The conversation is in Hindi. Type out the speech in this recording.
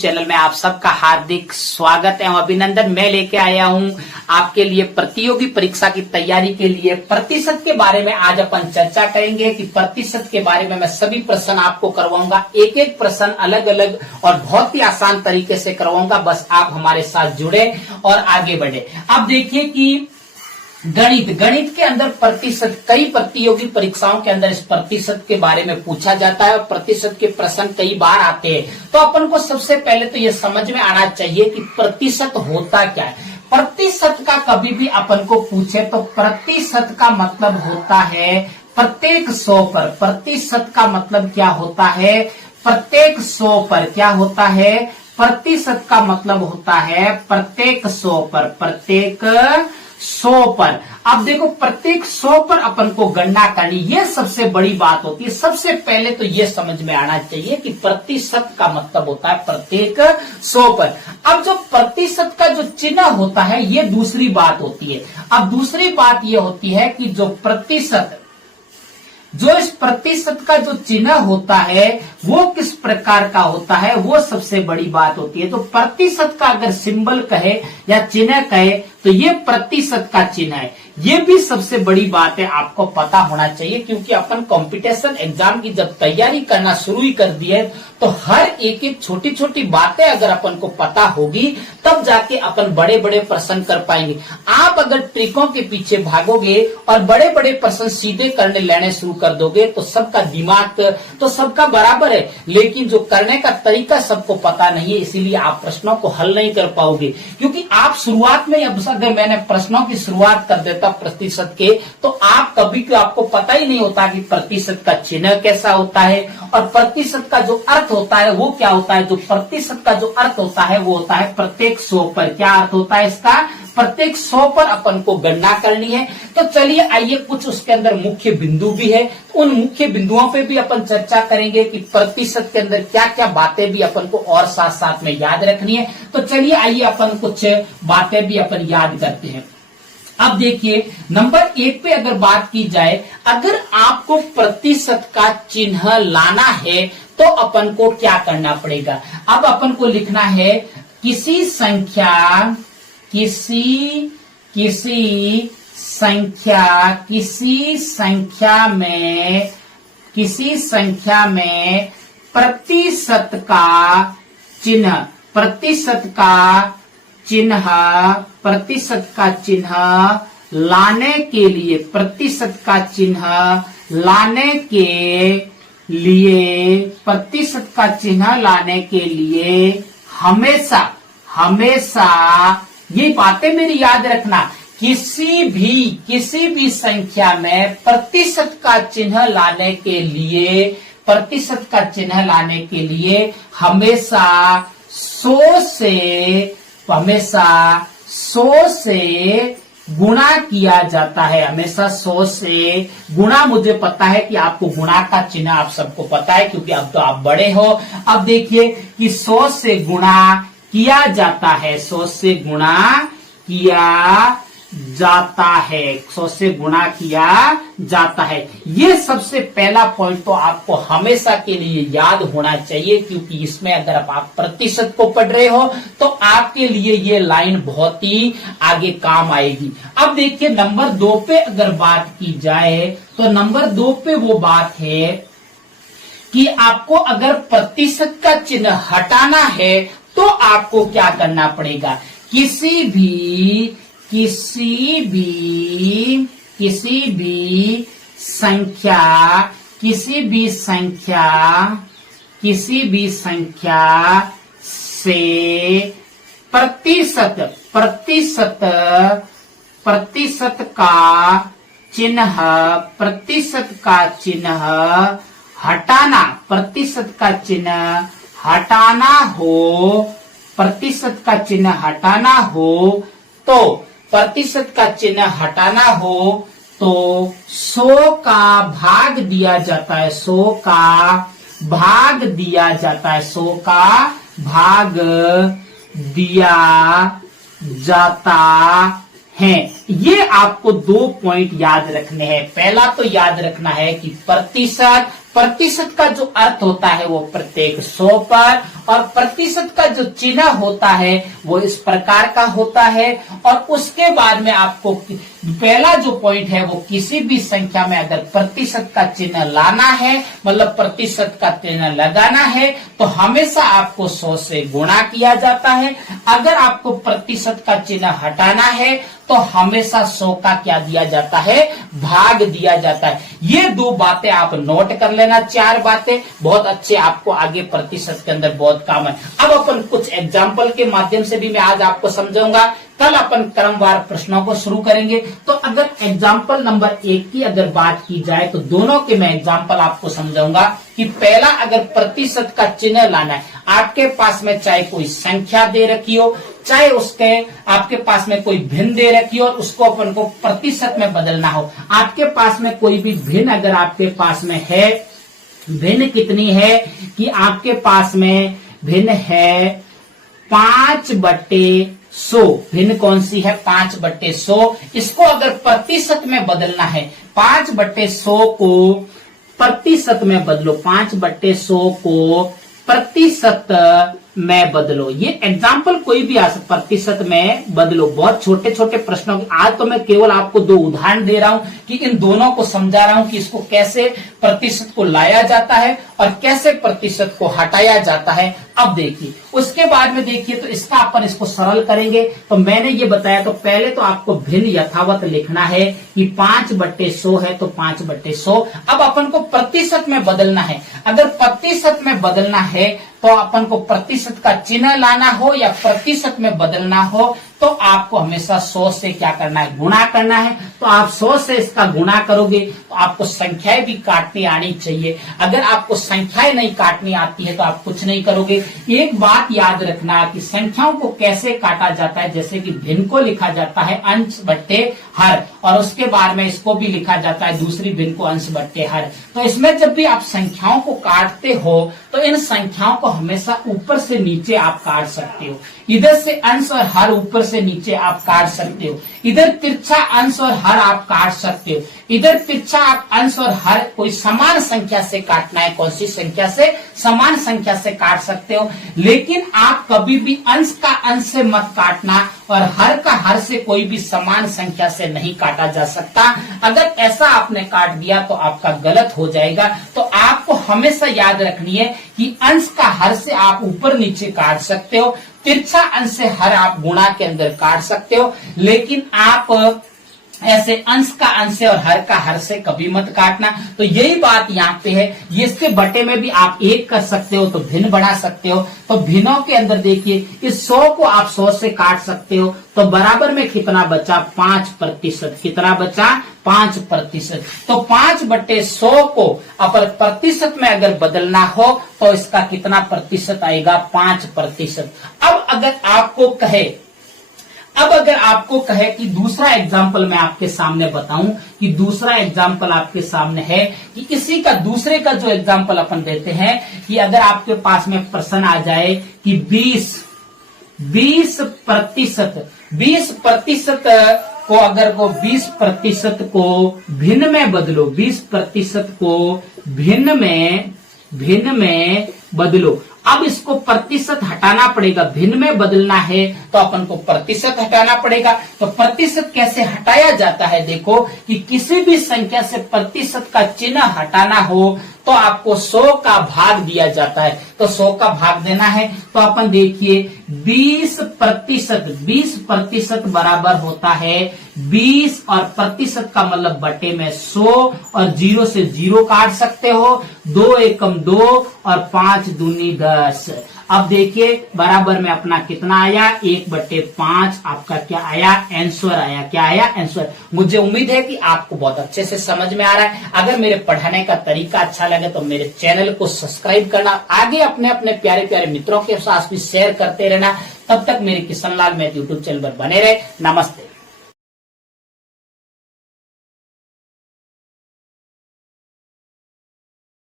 चैनल में आप सबका हार्दिक स्वागत एवं अभिनंदन। मैं लेके आया हूं आपके लिए प्रतियोगी परीक्षा की तैयारी के लिए प्रतिशत के बारे में आज अपन चर्चा करेंगे कि प्रतिशत के बारे में मैं सभी प्रश्न आपको करवाऊंगा। एक एक प्रश्न अलग अलग और बहुत ही आसान तरीके से करवाऊंगा। बस आप हमारे साथ जुड़े और आगे बढ़े। अब देखिए कि गणित के अंदर प्रतिशत, कई प्रतियोगी परीक्षाओं के अंदर इस प्रतिशत के बारे में पूछा जाता है और प्रतिशत के प्रश्न कई बार आते हैं। तो अपन को सबसे पहले तो ये समझ में आना चाहिए कि प्रतिशत होता क्या है। प्रतिशत का कभी भी अपन को पूछे तो प्रतिशत का मतलब होता है प्रत्येक 100 पर। प्रतिशत का मतलब क्या होता है? प्रत्येक 100 पर। क्या होता है? प्रतिशत का मतलब होता है प्रत्येक 100 पर। प्रत्येक 100 पर। अब देखो, प्रत्येक 100 पर अपन को गणना करनी, ये सबसे बड़ी बात होती है। सबसे पहले तो ये समझ में आना चाहिए कि प्रतिशत का मतलब होता है प्रत्येक 100 पर। अब जो प्रतिशत का जो चिन्ह होता है ये दूसरी बात होती है। अब दूसरी बात ये होती है कि जो इस प्रतिशत का जो चिन्ह होता है वो किस प्रकार का होता है, वो सबसे बड़ी बात होती है। तो प्रतिशत का अगर सिंबल कहे या चिन्ह कहे तो ये प्रतिशत का चिन्ह है। ये भी सबसे बड़ी बात है, आपको पता होना चाहिए, क्योंकि अपन कंपटीशन एग्जाम की जब तैयारी करना शुरू ही कर दी है तो हर एक एक छोटी छोटी बातें अगर अपन को पता होगी तब जाके अपन बड़े बड़े प्रश्न कर पाएंगे। आप अगर ट्रिकों के पीछे भागोगे और बड़े बड़े प्रश्न सीधे करने लेने शुरू कर दोगे तो सबका दिमाग तो सबका बराबर है, लेकिन जो करने का तरीका सबको पता नहीं है, इसीलिए आप प्रश्नों को हल नहीं कर पाओगे। क्योंकि आप शुरुआत में, अब अगर मैंने प्रश्नों की शुरुआत कर देता प्रतिशत के, तो आप कभी भी आपको पता ही नहीं होता कि प्रतिशत का चिन्ह कैसा होता है और प्रतिशत का जो अर्थ होता है वो क्या होता है। जो प्रतिशत का जो अर्थ होता है वो होता है प्रत्येक 100 पर। क्या अर्थ होता है इसका? प्रत्येक 100 पर अपन को गणना करनी है। तो चलिए आइए, कुछ उसके अंदर मुख्य बिंदु भी है, उन मुख्य बिंदुओं पे भी अपन चर्चा करेंगे कि प्रतिशत के अंदर क्या क्या बातें भी अपन को और साथ साथ में याद रखनी है। तो चलिए आइए अपन कुछ बातें भी अपन याद करते हैं। अब देखिए, नंबर 1 पे अगर बात की जाए, अगर आपको प्रतिशत का चिन्ह लाना है तो अपन को क्या करना पड़ेगा। अब अपन को लिखना है किसी संख्या में प्रतिशत का चिन्ह लाने के लिए, प्रतिशत का चिन्ह लाने के लिए हमेशा ये बातें मेरी याद रखना। किसी भी संख्या में प्रतिशत का चिन्ह लाने के लिए हमेशा 100 से गुणा किया जाता है। हमेशा 100 से गुणा। मुझे पता है कि आपको गुणा का चिन्ह आप सबको पता है, क्योंकि अब तो आप बड़े हो। अब देखिए कि 100 से गुणा किया जाता है। 100 से गुणा किया जाता है। ये सबसे पहला पॉइंट तो आपको हमेशा के लिए याद होना चाहिए, क्योंकि इसमें अगर आप प्रतिशत को पढ़ रहे हो तो आपके लिए ये लाइन बहुत ही आगे काम आएगी। अब देखिए, नंबर 2 पे अगर बात की जाए तो नंबर 2 पे वो बात है कि आपको अगर प्रतिशत का चिन्ह हटाना है तो आपको क्या करना पड़ेगा। किसी भी संख्या से प्रतिशत का चिन्ह तो 100 का भाग दिया जाता है। 100 का भाग दिया जाता है। ये आपको 2 पॉइंट याद रखने हैं। पहला तो याद रखना है कि प्रतिशत प्रतिशत का जो अर्थ होता है वो प्रत्येक 100 पर, और प्रतिशत का जो चिन्ह होता है वो इस प्रकार का होता है। और उसके बाद में आपको पहला जो पॉइंट है वो किसी भी संख्या में अगर प्रतिशत का चिन्ह लाना है, मतलब प्रतिशत का चिन्ह लगाना है, तो हमेशा आपको 100 से गुणा किया जाता है। अगर आपको प्रतिशत का चिन्ह हटाना है तो हमेशा 100 का क्या दिया जाता है, भाग दिया जाता है। ये दो बातें आप नोट कर लेना, 4 बातें बहुत अच्छे, आपको आगे प्रतिशत के अंदर बहुत काम है। अब अपन कुछ एग्जाम्पल के माध्यम से भी मैं आज आपको समझाऊंगा, कल अपन क्रमवार प्रश्नों को शुरू करेंगे। तो अगर एग्जाम्पल नंबर 1 की अगर बात की जाए तो दोनों के मैं एग्जाम्पल आपको समझाऊंगा कि पहला, अगर प्रतिशत का चिन्ह लाना है, आपके पास में चाहे कोई संख्या दे रखी हो, चाहे उसके आपके पास में कोई भिन्न दे रखी हो और उसको अपन को प्रतिशत में बदलना हो। आपके पास में कोई भी भिन्न अगर आपके पास में है, भिन्न कितनी है कि आपके पास में भिन्न है 5/100। भिन्न कौन सी है, 5/100। इसको अगर प्रतिशत में बदलना है, 5/100 को प्रतिशत में बदलो, 5/100 को प्रतिशत में बदलो। ये एग्जाम्पल कोई भी आ सकता, प्रतिशत में बदलो। बहुत छोटे छोटे प्रश्नों की, आज तो मैं केवल आपको 2 उदाहरण दे रहा हूं कि इन दोनों को समझा रहा हूं कि इसको कैसे प्रतिशत को लाया जाता है और कैसे प्रतिशत को हटाया जाता है। अब देखिए, उसके बाद में देखिए तो इसका अपन इसको सरल करेंगे। तो मैंने ये बताया, तो पहले तो आपको भिन्न यथावत लिखना है कि 5/100 है तो 5/100। अब अपन को प्रतिशत में बदलना है। अगर प्रतिशत में बदलना है तो अपन को प्रतिशत का चिन्ह लाना हो या प्रतिशत में बदलना हो तो आपको हमेशा 100 से क्या करना है, गुणा करना है। तो आप 100 से इसका गुणा करोगे तो आपको संख्याएं भी काटनी आनी चाहिए। अगर आपको संख्याएं नहीं काटनी आती है तो आप कुछ नहीं करोगे। एक बात याद रखना कि संख्याओं को कैसे काटा जाता है, जैसे कि भिन्न को लिखा जाता है अंश बट्टे हर, और उसके बाद में इसको भी लिखा जाता है दूसरी भिन्न को अंश बट्टे हर। तो इसमें जब भी आप संख्याओं को काटते हो तो इन संख्याओं को हमेशा ऊपर से नीचे आप काट सकते हो। इधर से अंश और हर ऊपर से नीचे आप काट सकते हो। इधर तिरछा अंश और हर आप काट सकते हो। इधर तिरछा आप अंश और हर कोई समान संख्या से काटना है, कौन सी संख्या से, समान संख्या से काट सकते हो। लेकिन आप कभी भी अंश का अंश से मत काटना और हर का हर से कोई भी समान संख्या से नहीं काटा जा सकता। अगर ऐसा आपने काट दिया तो आपका गलत हो जाएगा। तो आपको हमेशा याद रखनी है कि अंश का हर से आप ऊपर नीचे काट सकते हो, तिरछा अंश से हर आप गुणा के अंदर काट सकते हो, लेकिन आप ऐसे अंश का अंश से और हर का हर से कभी मत काटना। तो यही बात यहाँ पे है। ये इसके बटे में भी आप 1 कर सकते हो तो भिन्न बना सकते हो। तो भिन्नों के अंदर देखिए, इस 100 को आप 100 से काट सकते हो तो बराबर में कितना बचा, 5%। कितना बचा, 5%। तो 5/100 को अपर प्रतिशत में अगर बदलना हो तो इसका कितना प्रतिशत आएगा, 5%। अब अगर आपको कहे कि दूसरा एग्जाम्पल मैं आपके सामने बताऊं, कि दूसरा एग्जाम्पल आपके सामने है कि इसी का दूसरे का जो एग्जाम्पल अपन देते हैं कि अगर आपके पास में प्रश्न आ जाए कि 20% को अगर वो 20% को भिन्न में बदलो, 20% को भिन्न में बदलो। अब इसको प्रतिशत हटाना पड़ेगा, भिन्न में बदलना है तो अपन को प्रतिशत हटाना पड़ेगा। तो प्रतिशत कैसे हटाया जाता है, देखो कि किसी भी संख्या से प्रतिशत का चिन्ह हटाना हो तो आपको 100 का भाग दिया जाता है। तो 100 का भाग देना है तो अपन देखिए 20% बराबर होता है 20 और प्रतिशत का मतलब बटे में 100 और 0 से 0 काट सकते हो, 2 एकम 2 और 5 दूनी 10। अब देखिए बराबर में अपना कितना आया, 1/5 आपका क्या आया, आंसर आया। क्या आया, आंसर। मुझे उम्मीद है कि आपको बहुत अच्छे से समझ में आ रहा है। अगर मेरे पढ़ाने का तरीका अच्छा लगे तो मेरे चैनल को सब्सक्राइब करना, आगे अपने अपने प्यारे प्यारे मित्रों के साथ भी शेयर करते रहना। तब तक मेरे Kishan Lal math YouTube channel पर बने रहे। नमस्ते।